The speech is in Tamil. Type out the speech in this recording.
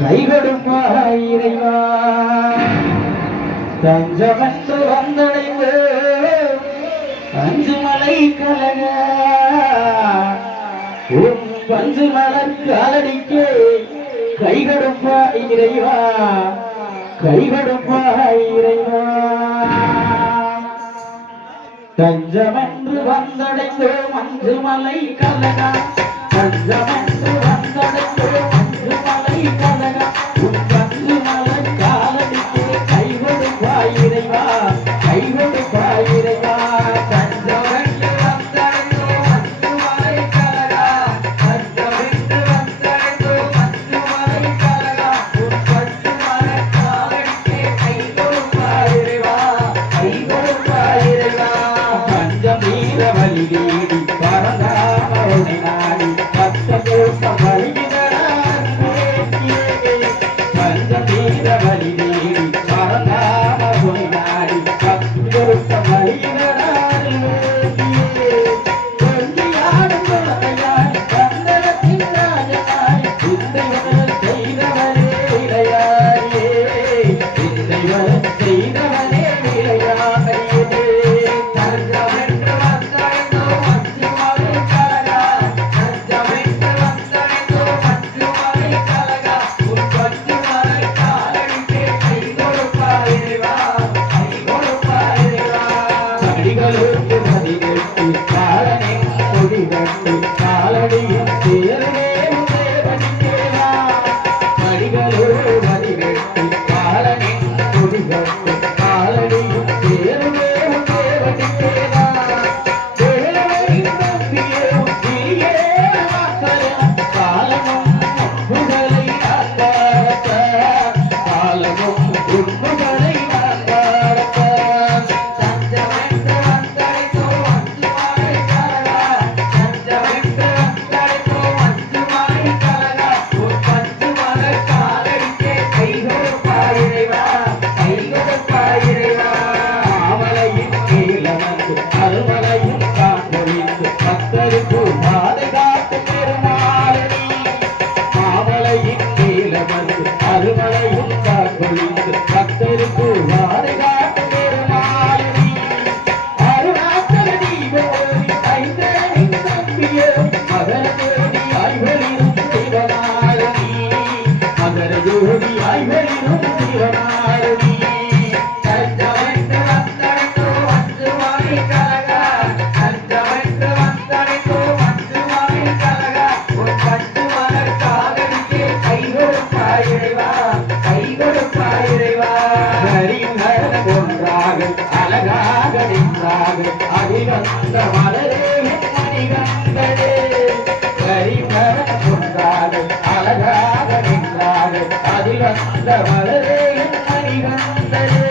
கை கொடுப்பாய் இறைவா தஞ்சமென்று வந்தடைந்து அஞ்சு மலை கலக உன் பஞ்சு மலர் காலடிக்கு கை கொடுப்பாய் இறைவா கை கொடுப்பாய் இறைவா தஞ்சமென்று வந்தடைந்து மஞ்சு மலை கலக தஞ்சமென்று வந்தடைந்து மஞ்சு மலை கலக உன் பஞ்சு மலர் காலடிக்கு கை கொடுப்பாய் இறைவா கை கொடுப்பாய் இறைவா தஞ்சமென்று வந்தடைந்து மஞ்சு மலை கலக தஞ்சமென்று வந்தடைந்து மஞ்சு மலை கலக உன் பஞ்சு மலர் காலடிக்கு கை கொடுப்பாய் இறைவா கை கொடுப்பாய் இறைவா பஞ்சம் வீர வழி வீடி பரந்தாமனை நாடி பத்த கூட்டம் வழிகிறார் பஞ்சம் வீர வழி வீடி பரந்தாமனை நாடி பத்த கூட்டம் வழிகிறார் கொஞ்சியாடும் குழந்தையாய் கந்தனத்தின் ராஜனாய் இந்தைவன் செய்தவரே விளையாடியே இந்தைவன் செய்தவரே விளையாடியே தஞ்சமென்று வந்தடைந்தோ மஞ்சு மலை கலக தஞ்சமென்று வந்தடைந்தோ மஞ்சு மலை கலக உன் பஞ்சு மலை காலடிக்கு கை கொடுப்பாய் இறைவா கை கொடுப்பாய் இறைவா அடிகளுக்கு மதிவெட்டு காலனின் முடிவெட்டு காலடியும் தேர்வே தேவனிக்கேவா அடிகளோடு மதிவெட்டு காலனின் முடிவெட்டு காலடியும் தேர்வே தேவனிக்கேவா தேவனின் நம்பியே உத்தியே வாக்கலம் காலமும் உண்புகளை ஆக்காரத்த காலமும் உண்புகளை ஆக்காரத்த தஞ்சமென்று வந்தடைந்தோ மஞ்சு மலை கலக தஞ்சமென்று வந்தடைந்தோ மஞ்சு மலை கலக உன் பஞ்சு மலர் காலடிக்கே கை கொடுப்பாய் இறைவா கை கொடுப்பாய் இறைவா மாமலையின் கீழமந்து அருமலையும் காண்பொழிந்து பக்தருக்கு பாதுகாத்து பெருமாளி மாமலையின் கீழமந்து அருமலையும் காண்பொழிந்து பக்தருக்கு பாதுகாத்து பெருமாளி அருணாச்சல தீபோதி ஐந்தனின் நம்பிய மகர ஜோதி ஐவரிலும் சிவனாரணி மகர ஜோதி ஐவரிலும் சிவனாரணி தஞ்சமென்று வந்தடைந்தோ மஞ்சு மலை கலக தஞ்சமென்று வந்தடைந்தோ மஞ்சு மலை கலக உன் பஞ்சு மலர் காலடிக்கு கை கொடுப்பாய் இறைவா கை கொடுப்பாய் இறைவா ஹரிஹர ஒன்றாக அழகாக நின்றாக அடிவந்த மலரே மணிகண்டனே ஹரிஹர ஒன்றாக அழகாக நின்றாக அதிவந்த மலரே மணிகண்டனே